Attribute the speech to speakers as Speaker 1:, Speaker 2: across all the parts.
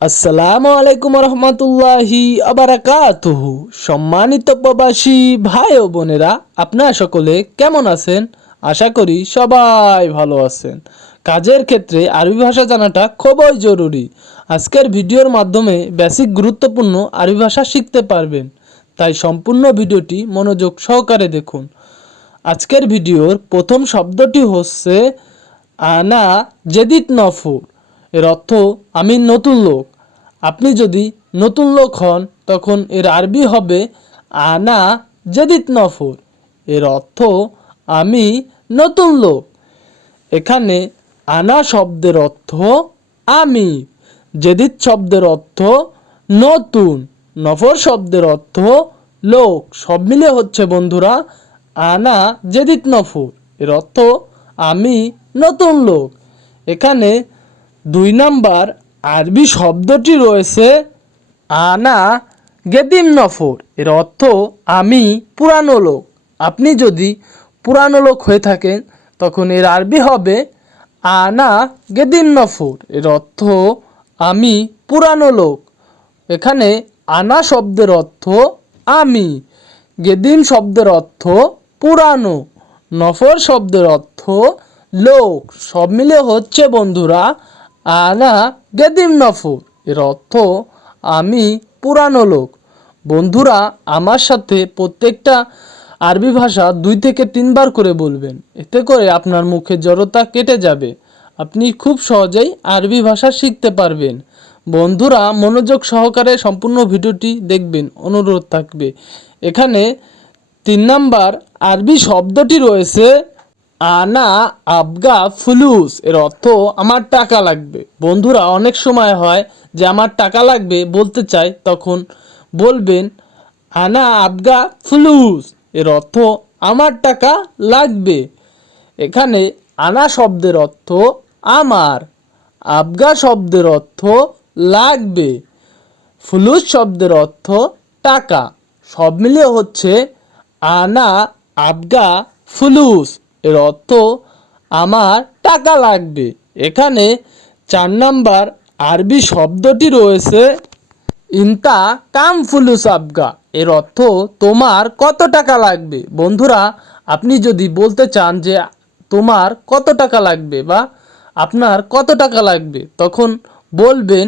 Speaker 1: আসসালামু আলাইকুম রহমতুল্লাহি আবারাকাতুহু। সম্মানিত প্রবাসী ভাই ও বোনেরা, আপনারা সকলে কেমন আছেন? আশা করি সবাই ভালো আছেন। কাজের ক্ষেত্রে আরবি ভাষা জানাটা খুবই জরুরি। আজকের ভিডিওর মাধ্যমে বেসিক গুরুত্বপূর্ণ আরবি ভাষা শিখতে পারবেন। তাই সম্পূর্ণ ভিডিওটি মনোযোগ সহকারে দেখুন। আজকের ভিডিওর প্রথম শব্দটি হচ্ছে আনা জেদিত নফর এর অর্থ, আমি নতুন লোক। আপনি যদি নতুন লোক হন, তখন এর আরবি হবে আনা জেদিত নফর। এর অর্থ, আমি নতুন লোক। এখানে আনা শব্দের অর্থ, আমি। জেদিত শব্দের অর্থ, নতুন। নফর শব্দের অর্থ, লোক। সব মিলে হচ্ছে, বন্ধুরা, আনা জেদিত নফর। এর অর্থ, আমি নতুন লোক। এখানে দুই নাম্বার আরবি শব্দটি রয়েছে আনা গেদিম নফর এর অর্থ, আমি পুরানো লোক। আপনি যদি পুরানো লোক হয়ে থাকেন, তখন এর আরবি হবে, আনা গেদিম নফর এর অর্থ, আমি পুরানো লোক। এখানে আনা শব্দের অর্থ, আমি। গেদিম শব্দের অর্থ, পুরানো। নফর শব্দের অর্থ, লোক। সব মিলে হচ্ছে, বন্ধুরা, আনা গেদিম নফর এর অর্থ, আমি পুরানো লোক। বন্ধুরা আমার সাথে প্রত্যেকটা আরবি ভাষা দুই থেকে তিনবার করে বলবেন। এতে করে আপনার মুখে জড়তা কেটে যাবে। আপনি খুব সহজেই আরবি ভাষা শিখতে পারবেন। বন্ধুরা, মনোযোগ সহকারে সম্পূর্ণ ভিডিওটি দেখবেন। অনুরোধ থাকবে। এখানে তিন নাম্বার আরবি শব্দটি রয়েছে আনা, আবগা, ফুলুস এর অর্থ আমার টাকা লাগবে। বন্ধুরা, অনেক সময় হয় যে আমার টাকা লাগবে বলতে চাই, তখন বলবেন, আনা, আবগা, ফুলুস এর অর্থ আমার টাকা লাগবে। এখানে আনা শব্দের অর্থ আমার, আবগা শব্দের অর্থ লাগবে। ফুলুস শব্দের অর্থ টাকা। সব মিলিয়ে হচ্ছে আনা, আবগা, ফুলুস। এর অর্থ আমার টাকা লাগবে। এখানে চার নাম্বার আরবি শব্দটি রয়েছে, ইনতা কাম ফুলুস আবগা এর অর্থ তোমার কত টাকা লাগবে। বন্ধুরা, আপনি যদি বলতে চান যে তোমার কত টাকা লাগবে বা আপনার কত টাকা লাগবে, তখন বলবেন,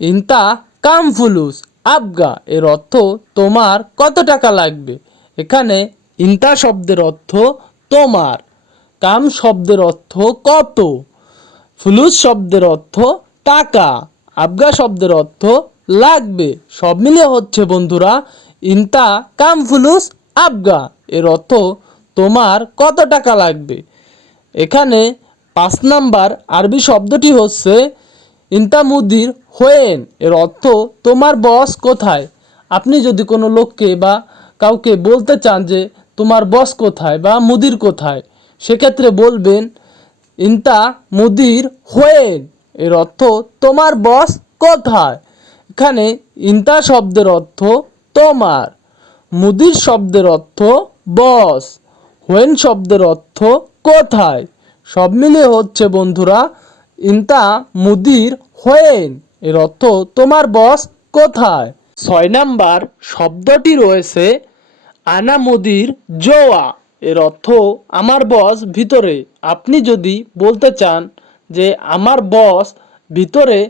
Speaker 1: ইনতা কাম ফুলুস আবগা এর অর্থ তোমার কত টাকা লাগবে। এখানে ইনতা শব্দের অর্থ তোমার। কাম শব্দের অর্থ কত? ফুলুস শব্দের অর্থ টাকা। আবগা শব্দের অর্থ লাগবে। সব মিলিয়ে হচ্ছে বন্ধুরা, ইনতা, কাম ফুলুস আবগা। এর অর্থ তোমার কত টাকা লাগবে? এখানে পাঁচ নাম্বার আরবি শব্দটি হচ্ছে ইনতা মুদির হোয়েন। এর অর্থ তোমার বস কোথায়? আপনি যদি কোনো লোককে বা কাউকে বলতে চান যে তোমার বস কোথায় বা মুদির কোথায়? সেক্ষেত্রে বলবেন, ইনতা মুদির হোয়েন। এর অর্থ, তোমার বস কোথায়? এখানে ইনতা শব্দের অর্থ, তোমার। মুদির শব্দের অর্থ, বস। হোয়েন শব্দের অর্থ, কোথায়? সব মিলিয়ে হচ্ছে, বন্ধুরা, ইনতা মুদির হোয়েন। এর অর্থ, তোমার বস কোথায়? ছয় নাম্বার শব্দটি রয়েছে আনা মুদির জোয়া এর অর্থ আমার বস ভিতরে। আপনি যদি বলতে চান যে আমার বস ভিতরে,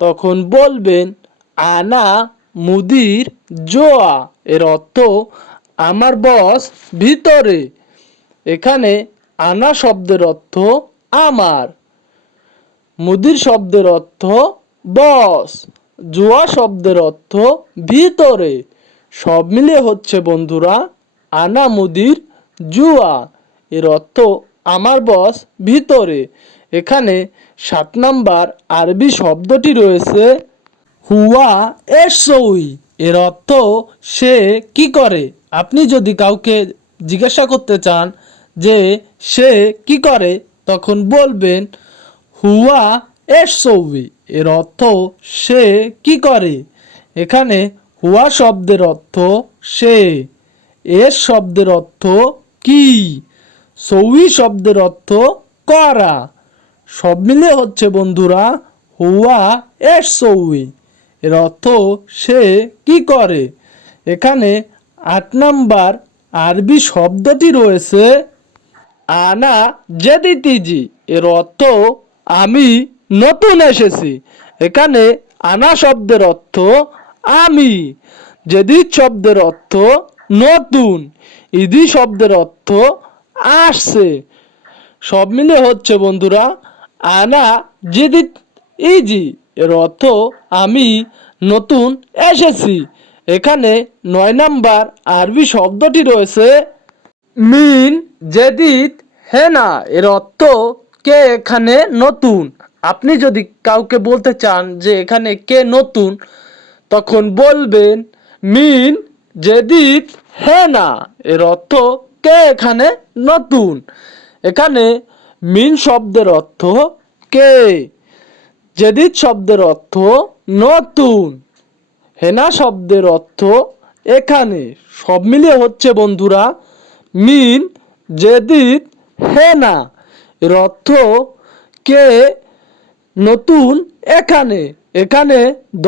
Speaker 1: তখন বলবেন আনা মুদির জোয়া এর অর্থ আমার বস ভিতরে। এখানে আনা শব্দের অর্থ আমার, মুদির শব্দের অর্থ বস, জোয়া শব্দের অর্থ ভিতরে। সব মিলিয়ে হচ্ছে বন্ধুরা আনা মুদির জুয়া। এর অর্থ আমার বস ভিতরে। এখানে সাত নাম্বার আরবি শব্দটি রয়েছে হুয়া এসই। এর অর্থ সে কি করে? আপনি যদি কাউকে জিজ্ঞাসা করতে চান যে সে কি করে, তখন বলবেন হুয়া এসৌই। এর অর্থ সে কি করে? এখানে হুয়া শব্দের অর্থ সে, এর শব্দের অর্থ কি, সৌই শব্দের অর্থ করা। সব মিলে হচ্ছে বন্ধুরা হুয়া এসৌই এর অর্থ সে কি করে। এখানে আট নাম্বার আরবি শব্দটি রয়েছে আনা জেদিতিজি, এর অর্থ আমি নতুন এসেছি। এখানে আনা শব্দের অর্থ আমি জেদিদ শব্দের অর্থ নতুন, ইদি শব্দের অর্থ আসছে। সব মিলে হচ্ছে বন্ধুরা, আনা জেদিদ ইজি, এর অর্থ আমি নতুন এসেছি। এখানে নয় নাম্বার আরবি শব্দটি রয়েছে মিন জেদিদ, হেনা, এর অর্থ কে এখানে নতুন। আপনি যদি কাউকে বলতে চান যে এখানে কে নতুন তখন বলবেন, মিন জেদিদ হেনা এর অর্থ, কে এখানে নতুন? এখানে মিন শব্দের অর্থ, কে? জেদিদ শব্দের অর্থ, নতুন। হেনা শব্দের অর্থ, এখানে। সব মিলিয়ে হচ্ছে বন্ধুরা, মিন জেদিদ হেনা এর অর্থ, কে নতুন এখানে। এখানে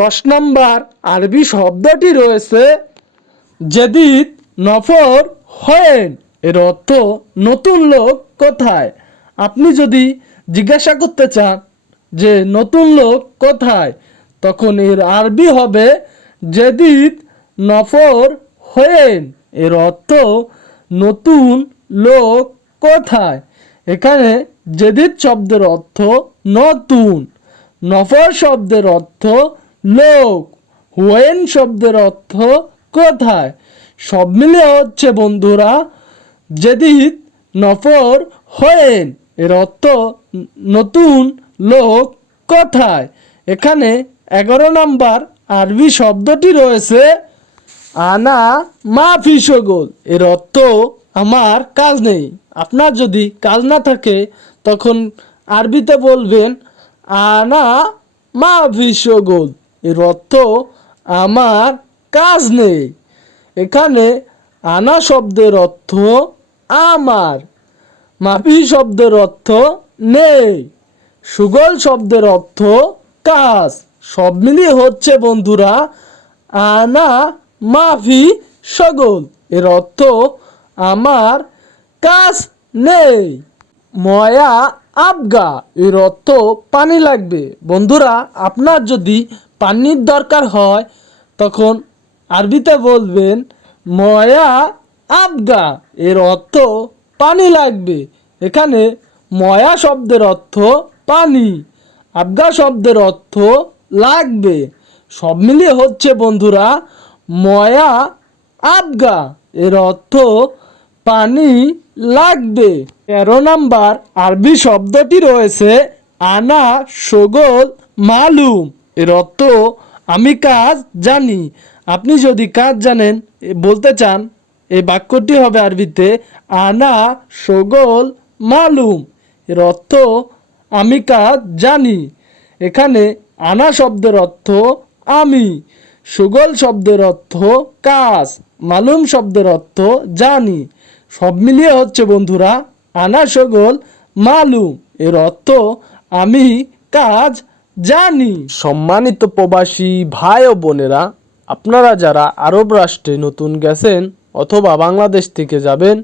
Speaker 1: দশ নম্বর আরবি শব্দটি রয়েছে জেদিদ নফর হয়েন। এর অর্থ নতুন লোক কোথায়? আপনি যদি জিজ্ঞাসা করতে চান যে নতুন লোক কোথায়, তখন এর আরবি হবে জেদিদ নফর হয়েন। এর অর্থ নতুন লোক কোথায়? এখানে জেদিদ শব্দের অর্থ নতুন। নফর শব্দের অর্থ লোক। হুয়েন শব্দের অর্থ কোথায়? সব মিলে হচ্ছে, বন্ধুরা, জেদিদ নফর হয়েন। এর অর্থ নতুন লোক কোথায়? এখানে এগারো নাম্বার আরবি শব্দটি রয়েছে, আনা মাফি সগোল এর অর্থ আমার কাজ নেই। আপনার যদি কাজ না থাকে, তখন আরবিতে বলবেন আনা মাফি সগোল এর অর্থ আমার কাজ নেই। এখানে আনা শব্দের অর্থ আমার মাফি শব্দের অর্থ নেই। সুগল শব্দের অর্থ কাজ। সব মিলিয়ে হচ্ছে বন্ধুরা, আনা মাফি সগল এর অর্থ আমার কাজ নেই। ময়া আবগা এর অর্থ পানি লাগবে। বন্ধুরা, আপনার যদি পানির দরকার হয়, তখন আরবিতে বলবেন, ময়া আবগা এর অর্থ পানি লাগবে। এখানে ময়া শব্দের অর্থ পানি আবগা শব্দের অর্থ লাগবে। সব মিলিয়ে হচ্ছে বন্ধুরা, ময়া আবগা এর অর্থ পানি লাগবে। তেরো নাম্বার আরবি শব্দটি রয়েছে আনা সগোল মালুম। এর অর্থ, আমি কাজ জানি। আপনি যদি কাজ জানেন বলতে চান এই বাক্যটি হবে আরবিতে, আনা সগোল মালুম। এর অর্থ, আমি কাজ জানি। এখানে আনা শব্দের অর্থ, আমি। সুগল শব্দের অর্থ, কাজ। মালুম শব্দের অর্থ, জানি। সব মিলিয়ে হচ্ছে বন্ধুরা, আনা মালুম। এর অর্থ, আমি কাজ জানি। সম্মানিত প্রবাসী ভাই ও বোনেরা, আপনারা যারা আরব রাষ্ট্রে নতুন গেছেন অথবা বাংলাদেশ থেকে যাবেন,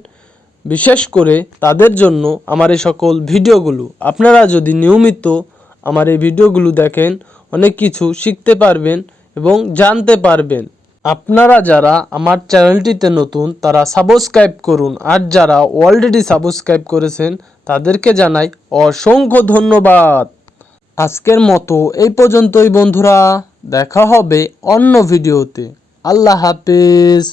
Speaker 1: বিশেষ করে তাদের জন্য আমার এই সকল ভিডিওগুলো। আপনারা যদি নিয়মিত আমার এই ভিডিওগুলো দেখেন, অনেক কিছু শিখতে পারবেন এবং জানতে পারবেন। আপনারা যারা আমার চ্যানেলটিতে নতুন, তারা সাবস্ক্রাইব করুন। আর যারা অলরেডি সাবস্ক্রাইব করেছেন, তাদেরকে জানাই অসংখ্য ধন্যবাদ। আজকের মতো এই পর্যন্তই বন্ধুরা। দেখা হবে অন্য ভিডিওতে। আল্লাহ হাফেজ।